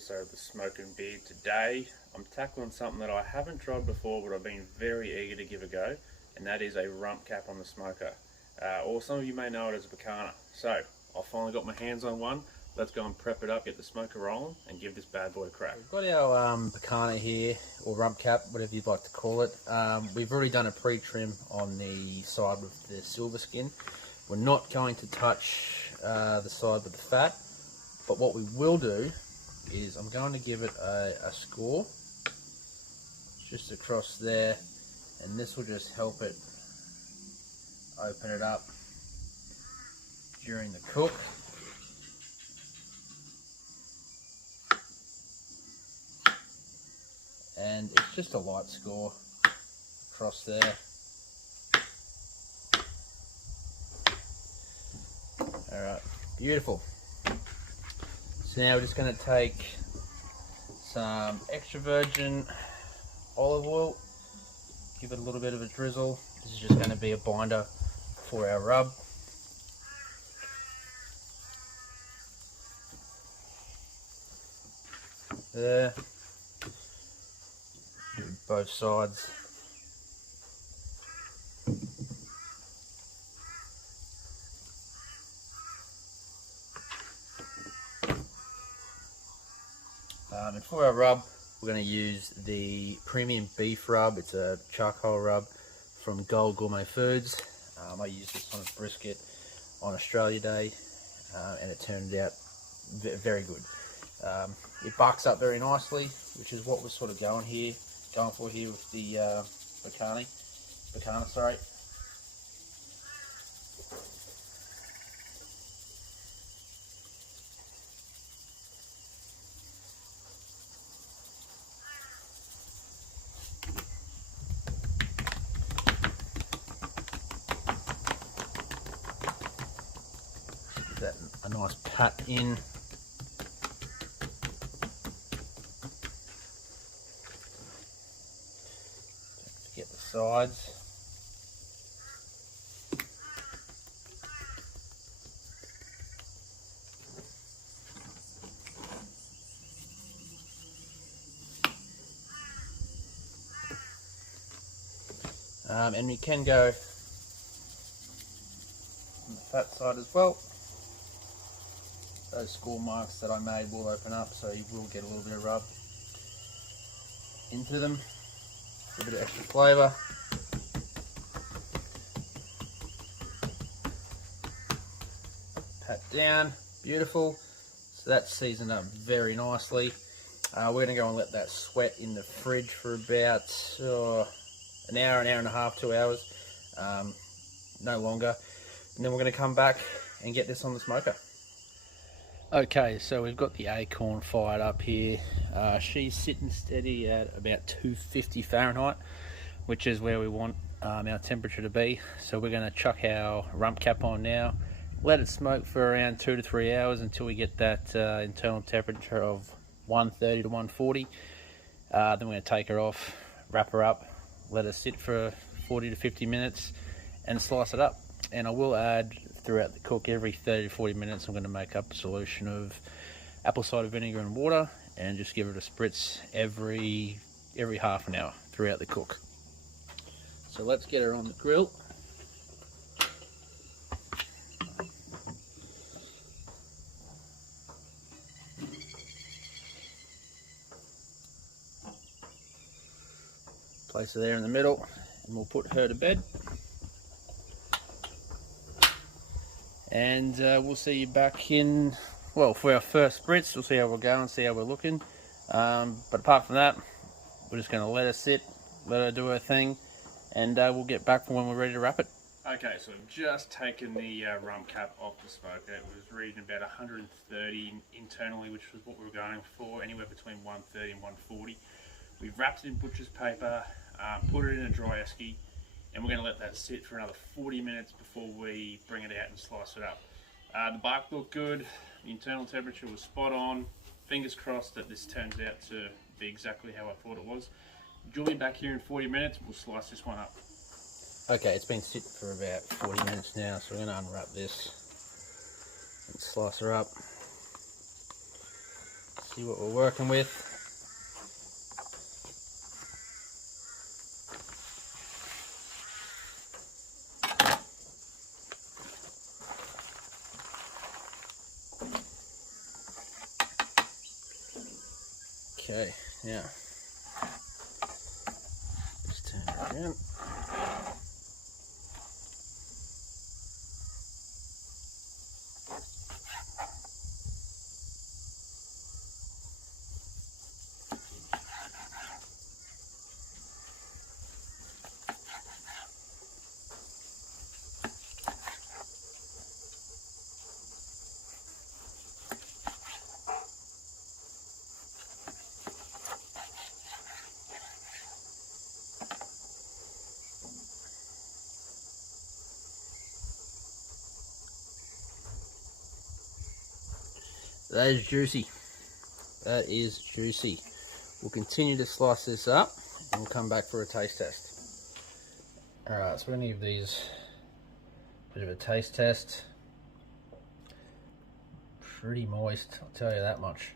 episode of the Smoke and Beer. Today I'm tackling something that I haven't tried before, but I've been very eager to give a go, and that is a rump cap on the smoker, or some of you may know it as a bacana. So I finally got my hands on one. Let's go and prep it up, get the smoker rolling, and give this bad boy a crack. We've got our bacana here, or rump cap, whatever you'd like to call it. We've already done a pre-trim on the side with the silver skin. We're not going to touch the side with the fat, but what we will do is I'm going to give it a score just across there, and this will just help it open it up during the cook. And it's just a light score across there. Alright, beautiful. So now we're just going to take some extra virgin olive oil, give it a little bit of a drizzle. This is just going to be a binder for our rub. There. Do both sides. And for our rub, we're going to use the premium beef rub. It's a charcoal rub from Gold Gourmet Foods. I used this on a brisket on Australia Day, and it turned out very good. It bucks up very nicely, which is what we're sort of going for here with the bacana, sorry. Give that a nice pat in. Get the sides. And you can go on the fat side as well. Those score marks that I made will open up, so you will get a little bit of rub into them. A bit of extra flavour. Pat down, beautiful. So that's seasoned up very nicely. We're going to go and let that sweat in the fridge for about an hour and a half, 2 hours, no longer. And then we're going to come back and get this on the smoker. Okay, so we've got the Akorn fired up here. She's sitting steady at about 250 Fahrenheit, which is where we want our temperature to be. So we're going to chuck our rump cap on now, let it smoke for around 2 to 3 hours until we get that internal temperature of 130 to 140. Then we're going to take her off, wrap her up, let her sit for 40 to 50 minutes and slice it up. And I will add throughout the cook, every 30 to 40 minutes, I'm going to make up a solution of apple cider vinegar and water and just give it a spritz every half an hour throughout the cook. So let's get her on the grill. Place her there in the middle and we'll put her to bed. And we'll see you back in, well, for our first spritz. We'll see how we're going, see how we're looking. But apart from that, we're just going to let her sit, let her do her thing, and we'll get back for when we're ready to wrap it. Okay, so I've just taken the rump cap off the smoker. It was reading about 130 internally, which was what we were going for, anywhere between 130 and 140. We've wrapped it in butcher's paper, put it in a dry esky, and we're going to let that sit for another 40 minutes before we bring it out and slice it up. The bark looked good, the internal temperature was spot on. Fingers crossed that this turns out to be exactly how I thought it was. Join me back here in 40 minutes, we'll slice this one up. Okay, it's been sitting for about 40 minutes now, so we're going to unwrap this and slice her up. See what we're working with. Okay, now just turn it around. That is juicy. That is juicy. We'll continue to slice this up and we'll come back for a taste test. Alright, so we're going to give these a bit of a taste test. Pretty moist, I'll tell you that much.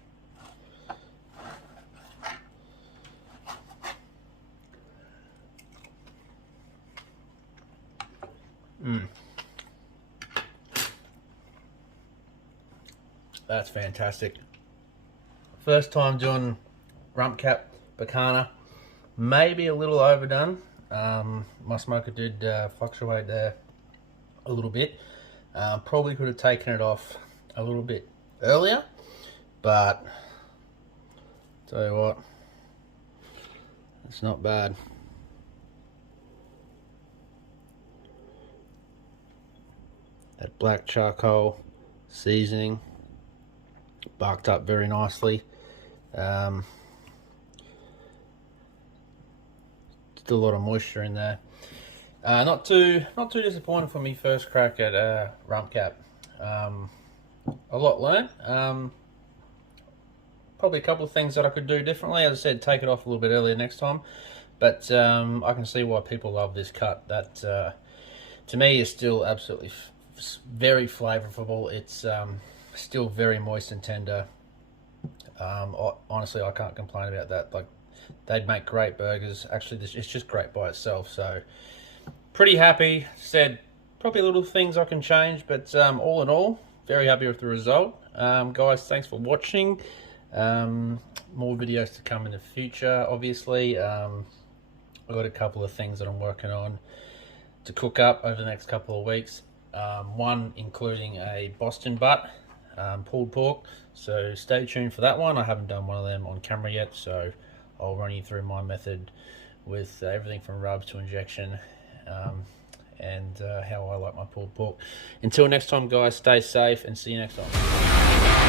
That's fantastic. First time doing rump cap bacana. Maybe a little overdone. My smoker did fluctuate there a little bit. Probably could have taken it off a little bit earlier, but tell you what, it's not bad. That black charcoal seasoning barked up very nicely. Still a lot of moisture in there. Not too disappointed for me first crack at rump cap. A lot learnt. Probably a couple of things that I could do differently. As I said, take it off a little bit earlier next time. But I can see why people love this cut. That to me is still absolutely very flavorful. It's still very moist and tender. Honestly, I can't complain about that. Like, they'd make great burgers. Actually, it's just great by itself. So, pretty happy. Said probably little things I can change, but all in all, very happy with the result. Guys, thanks for watching. More videos to come in the future. Obviously, I've got a couple of things that I'm working on to cook up over the next couple of weeks. One including a Boston butt. Pulled pork, so stay tuned for that one. I haven't done one of them on camera yet, so I'll run you through my method with everything from rubs to injection, and how I like my pulled pork. Until next time, guys, stay safe and see you next time.